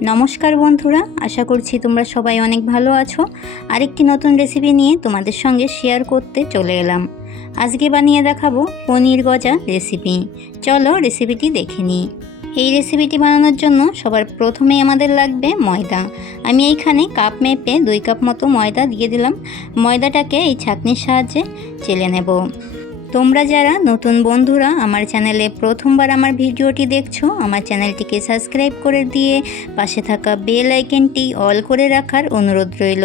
নমস্কার বন্ধুরা, আশা করছি তোমরা সবাই অনেক ভালো আছো। আরেকটি নতুন রেসিপি নিয়ে তোমাদের সঙ্গে শেয়ার করতে চলে এলাম। আজকে বানিয়ে দেখাবো পনির গজা রেসিপি। চলো রেসিপিটি দেখে নিই। এই রেসিপিটি বানানোর জন্য সবার প্রথমেই আমাদের লাগবে ময়দা। আমি এইখানে কাপ মেপে 2 কাপ মতো ময়দা দিয়ে দিলাম। ময়দাটাকে এই ছাঁকনির সাহায্যে চেলে নেব। তোমরা যারা নতুন বন্ধুরা আমার চ্যানেলে প্রথমবার আমার ভিডিওটি দেখছো, আমার চ্যানেলটিকে সাবস্ক্রাইব করে দিয়ে পাশে থাকা বেল আইকনটি অল করে রাখার অনুরোধ রইল,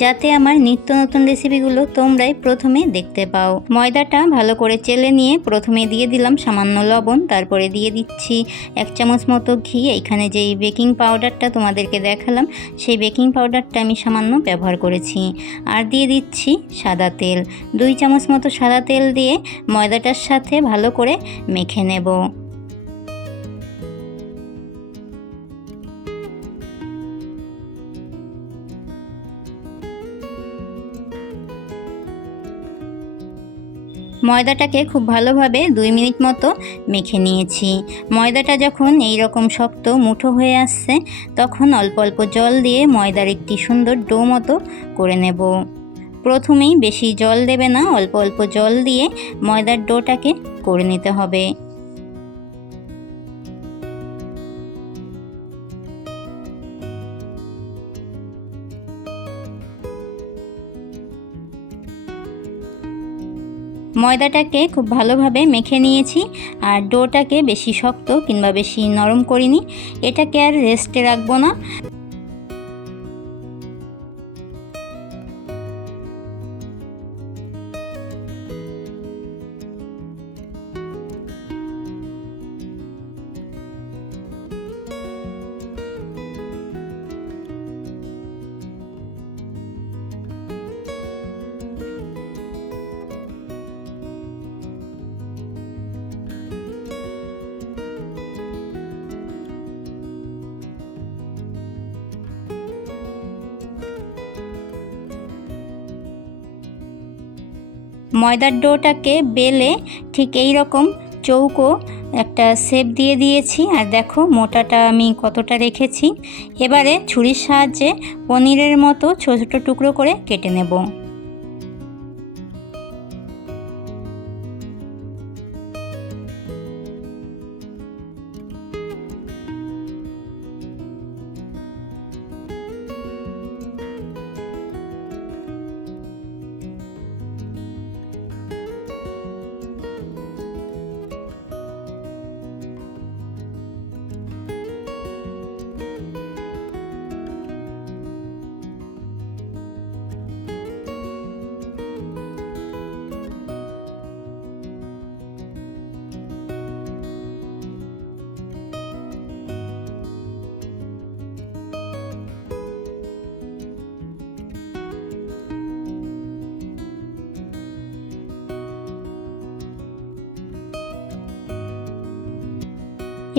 যাতে আমার নিত্য নতুন রেসিপিগুলো তোমরাই প্রথমে দেখতে পাও। ময়দাটা ভালো করে চেলে নিয়ে প্রথমে দিয়ে দিলাম সামান্য লবণ, তারপরে দিয়ে দিচ্ছি 1 চামচ মতো ঘি। এখানে যেই বেকিং পাউডারটা তোমাদেরকে দেখালাম, সেই বেকিং পাউডারটা আমি সামান্য ব্যবহার করেছি। আর দিয়ে দিচ্ছি সাদা তেল, 2 চামচ মতো সাদা তেল দিয়ে ময়দাটার সাথে ভালো করে মেখে নেব। ময়দাটাকে খুব ভালোভাবে 2 মিনিট মতো মেখে নিয়েছি। ময়দাটা যখন এই রকম শক্ত মুঠো হয়ে আসছে, তখন অল্প অল্প জল দিয়ে ময়দার একটি সুন্দর ডো মতো করে নেব। প্রথমেই বেশি জল দেবে না, অল্প অল্প জল দিয়ে ময়দার ডোটাকে করে নিতে হবে। ময়দাটাকে খুব ভালোভাবে মেখে নিয়েছি, আর ডোটাকে বেশি শক্ত কিংবা বেশি নরম করিনি। এটাকে আর রেস্টে রাখবো না। ময়দার ডোটাকে বেলে ঠিক এই রকম চৌকো একটা শেপ দিয়ে দিয়েছি। আর দেখো মোটাটা আমি কতটা রেখেছি। এবারে ছুরির সাহায্যে পনিরের মতো ছোট ছোট টুকরো করে কেটে নেব।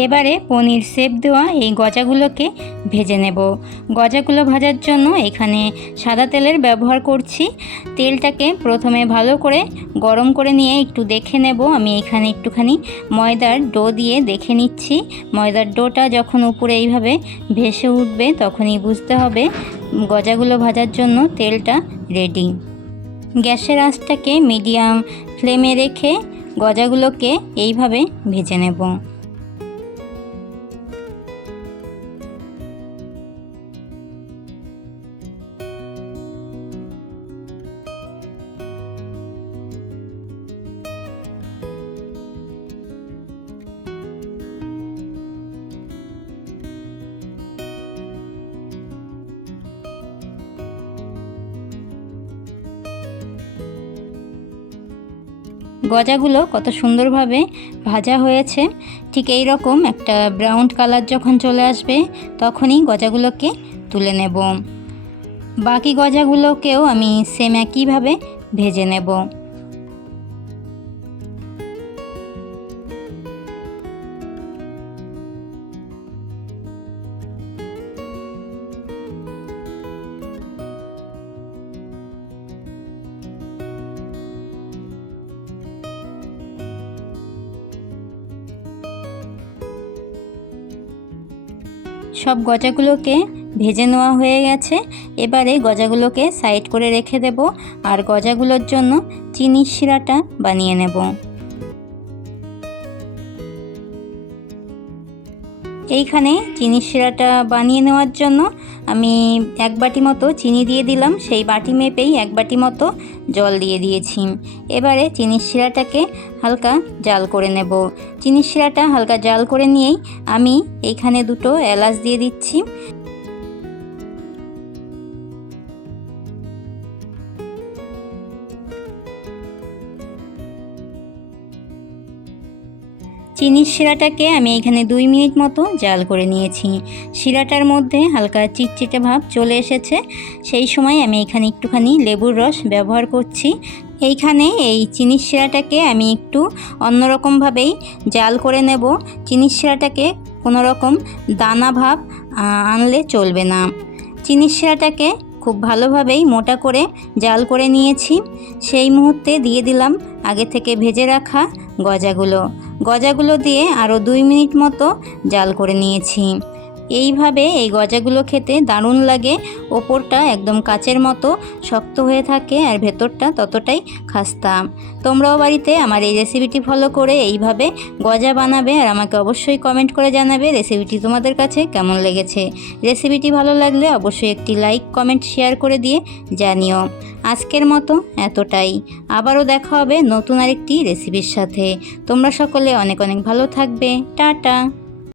এবারে পনির শেপ দেওয়া এই গজাগুলোকে ভেজে নেব। গজাগুলো ভাজার জন্য এখানে সাদা তেলের ব্যবহার করছি। তেলটাকে প্রথমে ভালো করে গরম করে নিয়ে একটু দেখে নেব। আমি এখানে একটুখানি ময়দার ডো দিয়ে দেখে নিচ্ছি। ময়দার ডোটা যখন উপরে এইভাবে ভেসে উঠবে, তখনই বুঝতে হবে গজাগুলো ভাজার জন্য তেলটা রেডি। গ্যাসের আঁচটাকে মিডিয়াম ফ্লেমে রেখে গজাগুলোকে এইভাবে ভেজে নেব। গজাগুলো কত সুন্দরভাবে ভাজা হয়েছে। ঠিক এই রকম একটা ব্রাউন কালার যখন চলে আসবে, তখনই গজাগুলোকে তুলে নেব। বাকি গজাগুলোকেও আমি সেম একইভাবে ভেজে নেব। সব গজাগুলোকে ভেজে নেওয়া হয়ে গেছে। এবারে গজাগুলোকে সাইড করে রেখে দেব আর গজাগুলোর জন্য চিনির শিরাটা বানিয়ে নেব। এইখানে চিনির শিরাটা বানিয়ে নেওয়ার জন্য আমি 1 বাটি মতো চিনি দিয়ে দিলাম, সেই বাটি মেপেই 1 বাটি মতো জল দিয়ে দিয়েছি। এবারে চিনির শিরাটাকে হালকা জাল করে নেব। চিনির শিরাটা হালকা জাল করে নিয়েই আমি এইখানে 2টো এলাচ দিয়ে দিচ্ছি। চিনির শিরাটাকে আমি এখানে 2 মিনিট মতো জাল করে নিয়েছি। শিরাটার মধ্যে হালকা চিটচিটে ভাব চলে এসেছে। সেই সময় আমি এখানে একটুখানি লেবুর রস ব্যবহার করছি। এইখানে এই চিনির শিরাটাকে আমি একটু অন্যরকমভাবেই জাল করে নেব। চিনির শিরাটাকে কোনো রকম দানা ভাব আনলে চলবে না। চিনির শিরাটাকে খুব ভালোভাবেই মোটা করে জাল করে নিয়েছি। সেই মুহূর্তে দিয়ে দিলাম আগে থেকে ভেজে রাখা গজাগুলো দিয়ে আরও 2 মিনিট মতো জাল করে নিয়েছি। এইভাবে এই গজাগুলো খেতে দারুণ লাগে। ওপরটা একদম কাচের মতো শক্ত হয়ে থাকে আর ভেতরটা ততটাই খাস্তা। তোমরাও বাড়িতে আমার এই রেসিপিটি ফলো করে এইভাবে গজা বানাবে আর আমাকে অবশ্যই কমেন্ট করে জানাবে রেসিপিটি তোমাদের কাছে কেমন লেগেছে। রেসিপিটি ভালো লাগলে অবশ্যই একটি লাইক, কমেন্ট, শেয়ার করে দিয়ে জানিও। আজকের মতো এতটাই। আবারও দেখা হবে নতুন আরেকটি রেসিপির সাথে। তোমরা সকলে অনেক অনেক ভালো থাকবে। টাটা।